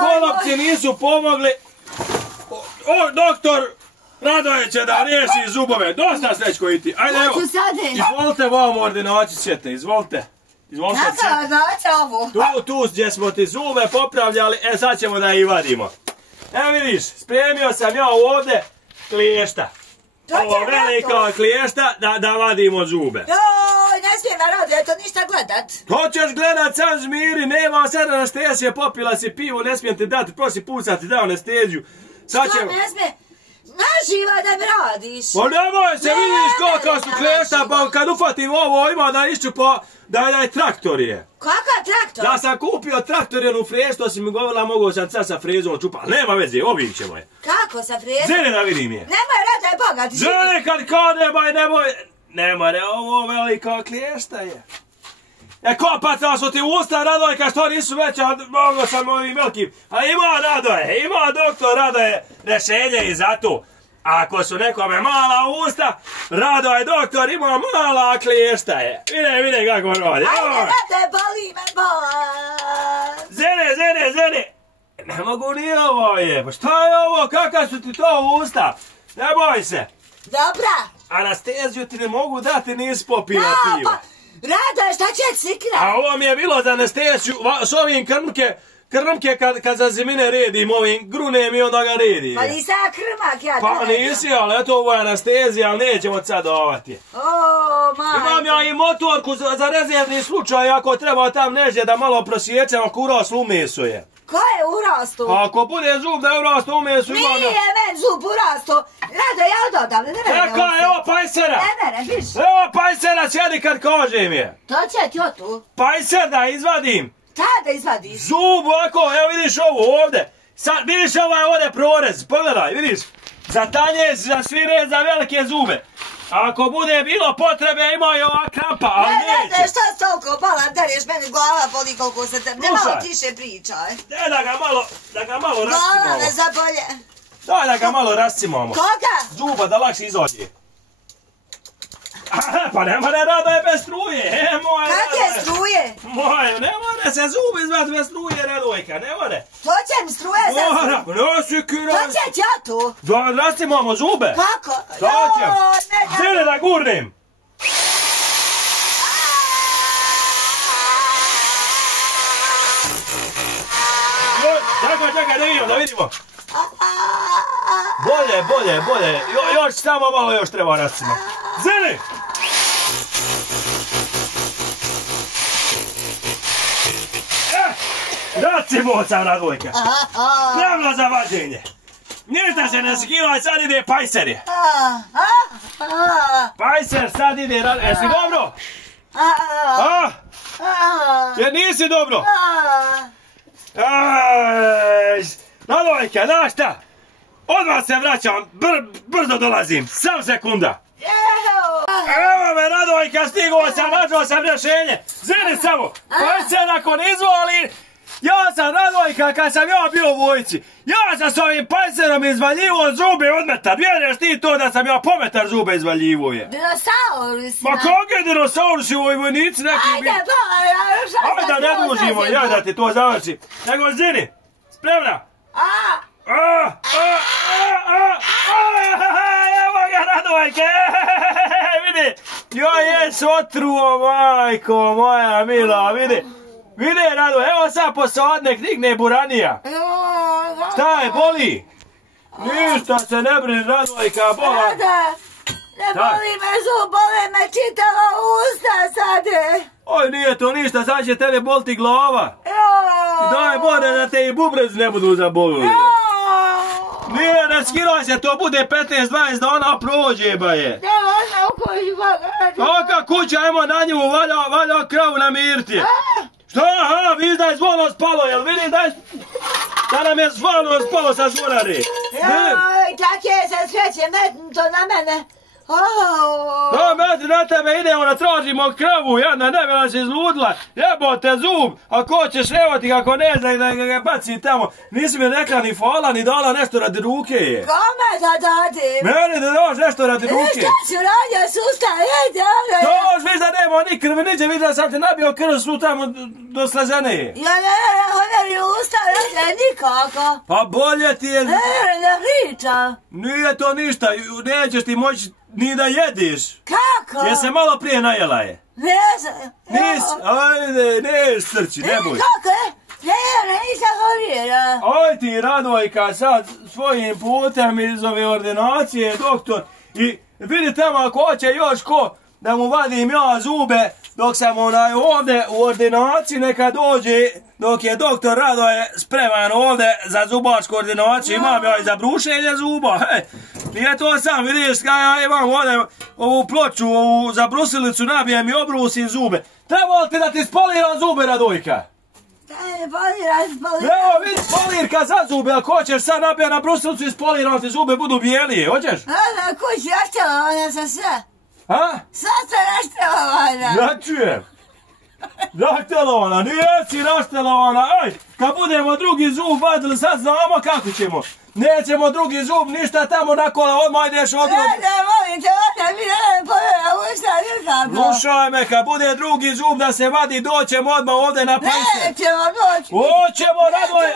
kolopci nisu pomogli, doktor Radoje će da riješi zubove. Dosta Srećko i ti. Ajde, evo. Izvolite vam ordinaciju ćete, izvolite. Kaka ordinacija ovo? Tu gdje smo ti zube popravljali, sad ćemo da ih vadimo. Evo vidiš, spremio sam ja ovdje kliješta. Ovo velika kliješta da vadimo zube. Joj, ne smijem Radoje, to ništa gledat. To ćeš gledat, sam žmiri, nema sad anestezije, popila si pivu, ne smijem ti dati, prošli put sam ti dao anesteziju. Što ne smije? Naživa da mi radiš. Pa nemoj se, vidiš kolika su kliješta, pa kad ufatim ovo ima da iščupa da je traktor je. Kakav traktor? Ja sam kupio traktor jednu frezu, to si mi govorila, mogu sam sad sa frezom čupa. Nema veze, ovim ćemo je. Kako sa frezom? Zene da vidim je. Nemoj Radoje bogat živi. Zene kad nemoj. Nemoj, ovo velika kliješta je. Kopacao su ti usta, Radojka, što nisu veća, mogo sam ovim velikim. A ima Radoje, ima doktor Radoje rešenje i za to. Ako su nekome mala usta, Radoje doktor ima mala kliješta je. Vide kako radi. Ajde, Radoje, boli me bolan. Zene. Ne mogu ni ovo je. Pa šta je ovo, kakav su ti to usta? Ne boj se. Dobra. Anesteziju ti ne mogu dati, nisi popila piva. Radoje, šta će cikra? A ovo mi je bilo za anesteziju, s ovim krmke kad za zimine redim, ovim grunem i onda ga redim. Pa nisi krmak ja. Pa nisi, ali eto ovo je anestezija, ali nećemo sad davati. Imam ja i motorku za rezervni slučaj, ako treba tam neždje da malo prosječem, ako uraslo u meso je. Ko je urasto? Ako bude zub da je urasto u mesu, imam ja. Nije men zub urasto. Radoje, ja ododam, ne mene. Čekaj, evo pajsera. Ne mene, viš. Evo pajsera, sjedi kad kažem je. To će ti otu. Pajser da izvadim. Šta da izvadiš? Zub ovako, evo vidiš ovo ovdje. Sad, vidiš ovaj ovdje prorez, pogledaj, vidiš. Za tanjez, za svirez, za velike zube. Ako bude bilo potrebe, ima i ova krampa, ali neće. Ne, šta s toliko balan dereš, meni glava boli koliko se te... Ne malo tiše pričaj. Daj da ga malo rascimamo. Glava me zabolje. Daj da ga malo rascimamo. Koga? Zuba da lakše izađe. Pa ne mora Radoje bez struje, Kakve struje? Ne mora se zub izvat bez struje, Radojka, ne mora. To će mi struje za zub? Mora, sikira. To će ti otu? Da rascimamo zube. Kako? To će. Zene da gurnem. Čekaj, da vidimo. Bolje. Još samo malo još treba rascimati. Zene! Rascimo sam, Radojka. Spremno za vađenje. Ništa se ne skivaj, sad ide pajser. Pajser sad ide, jesi dobro? Jer nisi dobro? Radojka, znaš šta? Odmah se vraćam, brzo dolazim, sam sekunda. Evo me Radojka, stigao sam, nađao sam rješenje. Zini samo, pajser ako ne izvoli, ja sam Radojka kad sam ja bio u vojci. Ja sam s ovim pajserom izvaljivo zube odmetar. Vjeruješ ti to da sam ja pometar zube izvaljivo je? Dinosaurus. Ma kakve dinosaurusi u ovoj vojnici neki bi... Ajde da ne dužimo, ja da ti to završi. Nego Zini, spremna? Evo ga Radojke, vidi. Joj jes otruo, majko moja mila, vidi. Vidi Rado, evo sad posadne knigne buranija. Šta je, boli? Ništa se ne brini Radojka, bola. Ne boli me zub, bole me čitava usta sade. Oj, nije to ništa, sad će tebe boliti glava. Daj Bode da te i bubrezi ne budu zabolili. Nije, ne skiraj se, to bude 15-20 dana prođe, ba je. Nema ona u kući boga. Kaka kuća, ajmo na nju, valja kravu namirti. Šta, vizdaj zvono spalo, jel vidim da nam je zvono spalo sa zvonari. Joj, takje se sreće, metni to na mene. Da, metri na tebe idemo da tražimo kravu, jedna nebela si izludila, jebote zub, a ko ćeš revati kako ne zna i da ga baci tamo, nisi mi rekla ni hvala ni dala nešto radi ruke je. Kome da dadim? Meni da daš nešto radi ruke. Šta ću radio susta, dobro. To viš da nema ni krvi, niđe viš da sam te nabio krv su tamo do slezene je. Ja ne vjerujem nikako. Pa bolje ti je... Ne priča. Nije to ništa, nećeš ti moći ni da jediš. Kako? Jer se malo prije najela je. Ne znam. Ajde, ne strči, ne boj. Kako je? Nisam uvjera. Oj ti Radojka sad svojim putem iz ove ordinacije, doktor. I vidi tamo ako hoće još ko da mu vadim ja zube dok sam ovdje u ordinaciji, neka dođe dok je doktor Radoje spreman ovdje za zubarsku ordinaciju. Imam ja i za brušenje zuba. Nije to sam, vidiš kada ja imam ovdje ovu ploču, ovu za brusilicu, nabijem i obrusim zube. Trebalo ti da ti spoliram zube, Radojka? Evo vidi spolirka za zube, ako hoćeš sad nabijem na brusilicu i spoliram ti zube, budu bijelije, hoćeš? Kući, raštelovana sam sve. A? Sad sam raštelovana. Ja čujem. Raštelovana, nijesi raštelovana, aj, kad budemo drugi zub vadili, sad znamo kako ćemo. Nećemo drugi zub, ništa tamo na kola, odmah ideš odmah. Molim te, onda mi ne povjera ušta nikako. Slušaj me, kad bude drugi zub da se vadi, doćemo odmah ovdje na pajse. Nećemo doći. Hoćemo, Radoj,